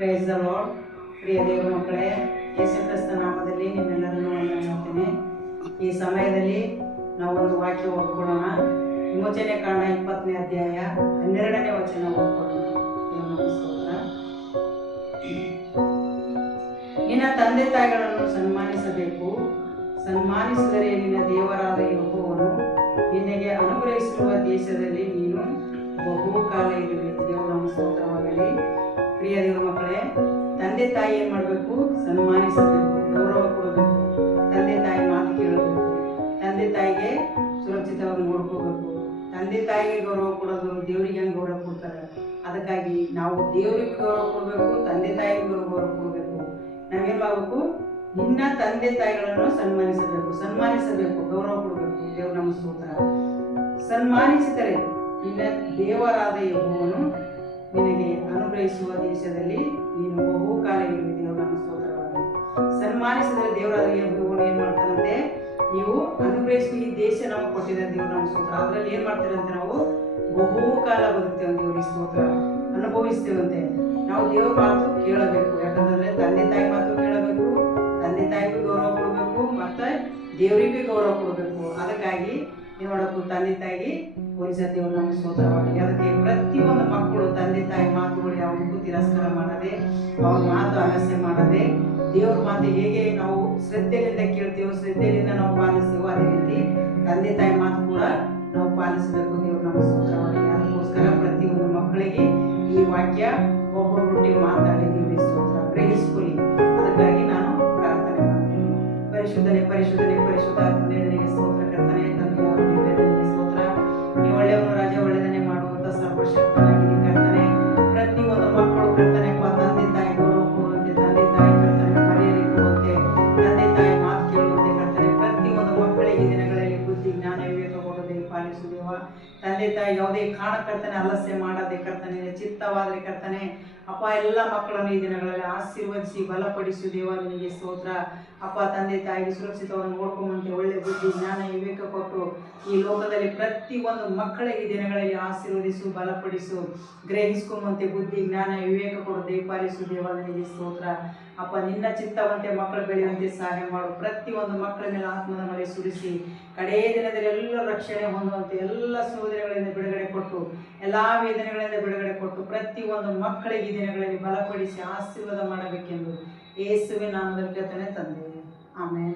Praise the lord. ಪ್ರಿಯ ದೇವರ ಮಕ್ಕಳೇ, ಯೇಸು ಕ್ರಿಸ್ತ ನಾಮದಲ್ಲಿ ನಿಮ್ಮೆಲ್ಲರನ್ನು ವಂದನೆ ಮಾಡ್ತೇನೆ. ಈ ಸಮಯದಲ್ಲಿ ನಾವು ಒಂದು ವಾಕ್ಯ ಓದ್ಕೊಳ್ಳೋಣ. ವಿಮೋಚನೆ ಕಾಂಡ 20ನೇ ಅಧ್ಯಾಯ 12ನೇ ವಚನ ಓದ್ಕೊಳ್ಳೋಣ. ದೇವರ ಸ್ತೋತ್ರ. ನಿನ್ನ ತಂದೆ ತಾಯಿಗಳನ್ನು ಸನ್ಮಾನಿಸಬೇಕು, ಸನ್ಮಾನಿಸಿದರೆ ನಿನ್ನ ದೇವರಾದ ಯೆಹೋವನು ನಿನಗೆ ಅನುಗ್ರಹಿಸಿರುವ ದೇಶದಲ್ಲಿ ನೀನು ಬಹುಕಾಲ ಇರುವೆ. ದೇವರ ಸ್ತೋತ್ರವಾಗಲಿ. ಪ್ರಿಯ ದೇವರ ಮಕ್ಕಳೇ, ತಂದೆ ತಾಯಿ ಏನು ಮಾಡಬೇಕು? ಸನ್ಮಾನಿಸಬೇಕು, ಗೌರವ ಕೊಡಬೇಕು, ತಂದೆ ತಾಯಿ ಮಾತು ಕೇಳಬೇಕು, ತಂದೆ ತಾಯಿಗೆ ಸುರಕ್ಷಿತವಾಗಿ ನೋಡ್ಕೋಬೇಕು. ತಂದೆ ತಾಯಿಗೆ ಗೌರವ ಕೊಡೋದು ದೇವರಿಗೆ ಹೆಂಗೆ ಗೌರವ ಕೊಡ್ತಾರೆ. ಅದಕ್ಕಾಗಿ ನಾವು ದೇವರಿಗೆ ಗೌರವ ಕೊಡಬೇಕು, ತಂದೆ ತಾಯಿಗೆ ಗೌರವ ಕೊಡಬೇಕು. ನಾವೇನು ಮಾಡಬೇಕು? ನಿನ್ನ ತಂದೆ ತಾಯಿಗಳನ್ನು ಸನ್ಮಾನಿಸಬೇಕು, ಗೌರವ ಕೊಡಬೇಕು. ದೇವ್ರ ನಮ್ಮ ಸ್ತೋತ್ರ. ಸನ್ಮಾನಿಸಿದರೆ ನಿನ್ನ ದೇವರಾದ ಯೆಹೋವನು ನಿನಗೆ ಅನುಗ್ರಹಿಸುವ ದೇಶದಲ್ಲಿ ನೀನು ಬಹುಕಾಲ ಇರುವೆ. ದೇವರ ನಮ್ಮ ಸ್ತೋತ್ರವಾಗಲಿ. ಸನ್ಮಾನಿಸಿದರೆ ದೇವರಾದ ಯೆಹೋವನು ಏನು ಮಾಡ್ತಾರಂತೆ? ನೀವು ಅನುಗ್ರಹಿಸುವ ಈ ದೇಶ ನಮಗೆ ಕೊಟ್ಟಿದ್ದಾರೆ. ದೇವ್ರ ನಮ್ಮ ಸ್ತೋತ್ರ. ಅದರಲ್ಲಿ ಏನು ಮಾಡ್ತಾರಂತೆ? ನಾವು ಬಹುಕಾಲ ಬದುಕ್ತೇವೆ. ದೇವರಿಗೆ ಸ್ತೋತ್ರ. ಅನುಭವಿಸ್ತೇವಂತೆ. ನಾವು ದೇವ್ರ ಮಾತು ಕೇಳಬೇಕು. ಯಾಕಂತಂದ್ರೆ ತಂದೆ ತಾಯಿ ಮಾತು ಕೇಳಬೇಕು, ತಂದೆ ತಾಯಿಗೂ ಗೌರವ ಕೊಡಬೇಕು, ಮತ್ತೆ ದೇವರಿಗೂ ಗೌರವ ಕೊಡಬೇಕು. ಅದಕ್ಕಾಗಿ ಏನು ಮಾಡಬೇಕು? ತಂದೆ ತಾಯಿಗೆ ಹೋಲಿಸ ದೇವರು ನಮ್ಮ ಸ್ತೋತ್ರವಾಗಲಿ. ಅದಕ್ಕೆ ಪ್ರತಿಯೊಂದು ಮಕ್ಕಳು ತಂದೆ ತಾಯಿ ಮಾತುಗಳು ಯಾವುದಕ್ಕೂ ತಿರಸ್ಕಾರ ಮಾಡದೆ, ಅವ್ರ ಮಾತು ಅಲಸ್ಯ ಮಾಡದೆ, ದೇವ್ರ ಮಾತು ಹೇಗೆ ನಾವು ಶ್ರದ್ಧೆಯಿಂದ ಕೇಳ್ತೇವೋ, ಶ್ರದ್ಧೆಯಿಂದ ನಾವು ಪಾಲಿಸ್ತೇವೋ, ಅದೇ ರೀತಿ ತಂದೆ ತಾಯಿ ಮಾತು ಕೂಡ ನಾವು ಪಾಲಿಸಬೇಕು. ದೇವ್ರು ನಮ್ಮ ಸ್ತೋತ್ರವಾಗಲಿ. ಅದಕ್ಕೋಸ್ಕರ ಪ್ರತಿಯೊಂದು ಮಕ್ಕಳಿಗೆ ಈ ವಾಕ್ಯ ಒಬ್ಬೊಬ್ಬರೊಟ್ಟಿಗೆ ಮಾತಾಡಿ ದೇವರಿಗೆ ಸ್ತೋತ್ರ ಗ್ರಹಿಸಿಕೊಳ್ಳಿ. ಅದಕ್ಕಾಗಿ ನಾನು ಪ್ರಾರ್ಥನೆ ಮಾಡ್ತೀನಿ. ಪರಿಶುದ್ಧನೆ ಪರಿಶುದ್ಧನೆ ಪರಿಶುದ್ಧಾತ್ಮನೇ ನಿನಗೆ ಸ್ತೋತ್ರ. ಕರ್ತನೆ ತಂದೆಯಾದ ನಿನಗೆ ಸ್ತೋತ್ರ. ನೀವು ಒಳ್ಳೆಯವನು ರಾಜ, ಒಳ್ಳೆಯದನ್ನೇ ಮಾಡುವಂತ ಸರ್ವಶಕ್ತನಾಗಿದೆ ಕರ್ತನೆ. ಪ್ರತಿಯೊಂದು ಮಕ್ಕಳು ಕರ್ತನೆ ತಂದೆ ತಾಯಿ ಗೌರವ ಕೊಡುವಂತೆ, ತಂದೆ ತಾಯಿ ಕರ್ತನೆ ಮರೆಯಲಿಕ್ಕುವಂತೆ, ತಂದೆ ತಾಯಿ ಮಾತು ಕೇಳುವಂತೆ ಕರ್ತನೆ. ಪ್ರತಿಯೊಂದು ಮಕ್ಕಳಿಗೆ ದಿನಗಳಲ್ಲಿ ಬುದ್ಧಿ ಜ್ಞಾನ ವಿವೇಕ ಕೊಡದೆ ಪಾಲಿಸುದೇವ. ತಂದೆ ತಾಯಿ ಯಾವುದೇ ಕಾರಣ ಕರ್ತನೆ ಅಲಸ್ಯ ಮಾಡದೆ ಕರ್ತನೆ ಚಿತ್ತವಾದರೆ ಕರ್ತನೆ ಅಪ್ಪ ಎಲ್ಲ ಮಕ್ಕಳನ್ನು ಈ ದಿನಗಳಲ್ಲಿ ಆಶೀರ್ವದಿಸಿ ಬಲಪಡಿಸು ದೇವ. ನಿನಗೆ ಸ್ತೋತ್ರ ಅಪ್ಪ. ತಂದೆ ತಾಯಿಗೆ ಸುರಕ್ಷಿತವಾಗಿ ನೋಡ್ಕೊಂಬಂತೆ ಒಳ್ಳೆ ಬುದ್ಧಿ ಜ್ಞಾನ ವಿವೇಕ ಕೊಟ್ಟು ಈ ಲೋಕದಲ್ಲಿ ಪ್ರತಿಯೊಂದು ಮಕ್ಕಳಿಗೆ ಈ ದಿನಗಳಲ್ಲಿ ಆಶೀರ್ವದಿಸು ಬಲಪಡಿಸು, ಗ್ರಹಿಸ್ಕೊಂಬಂತೆ ಬುದ್ಧಿ ಜ್ಞಾನ ವಿವೇಕ ಕೊಡು ದಯಪಾಲಿಸು ದೇವ. ನಿನಗೆ ಸ್ತೋತ್ರ ಅಪ್ಪ. ನಿನ್ನ ಚಿತ್ತವಂತೆ ಮಕ್ಕಳು ಬೆಳೆಯುವಂತೆ ಸಹಾಯ ಮಾಡು. ಪ್ರತಿಯೊಂದು ಮಕ್ಕಳ ಮೇಲೆ ಆತ್ಮದ ಮಳೆ ಸುರಿಸಿ ಕಡೆಯ ದಿನದಲ್ಲಿ ಎಲ್ಲ ರಕ್ಷಣೆ ಹೊಂದುವಂತೆ, ಎಲ್ಲ ಸೋದನೆಗಳಿಂದ ಬಿಡುಗಡೆ ಕೊಟ್ಟು, ಎಲ್ಲ ವೇದನೆಗಳಿಂದ ಬಿಡುಗಡೆ ಕೊಟ್ಟು ಪ್ರತಿಯೊಂದು ಮಕ್ಕಳಿಗೆ ಈ ದಿನಗಳಲ್ಲಿ ಬಲಪಡಿಸಿ ಆಶೀರ್ವಾದ ಮಾಡಬೇಕೆಂದು ಯೇಸುವಿನ ನಾಮದಲ್ಲಿ ಕೇಳ್ತಾನೆ ತಂದೆ. ಆಮೇಲೆ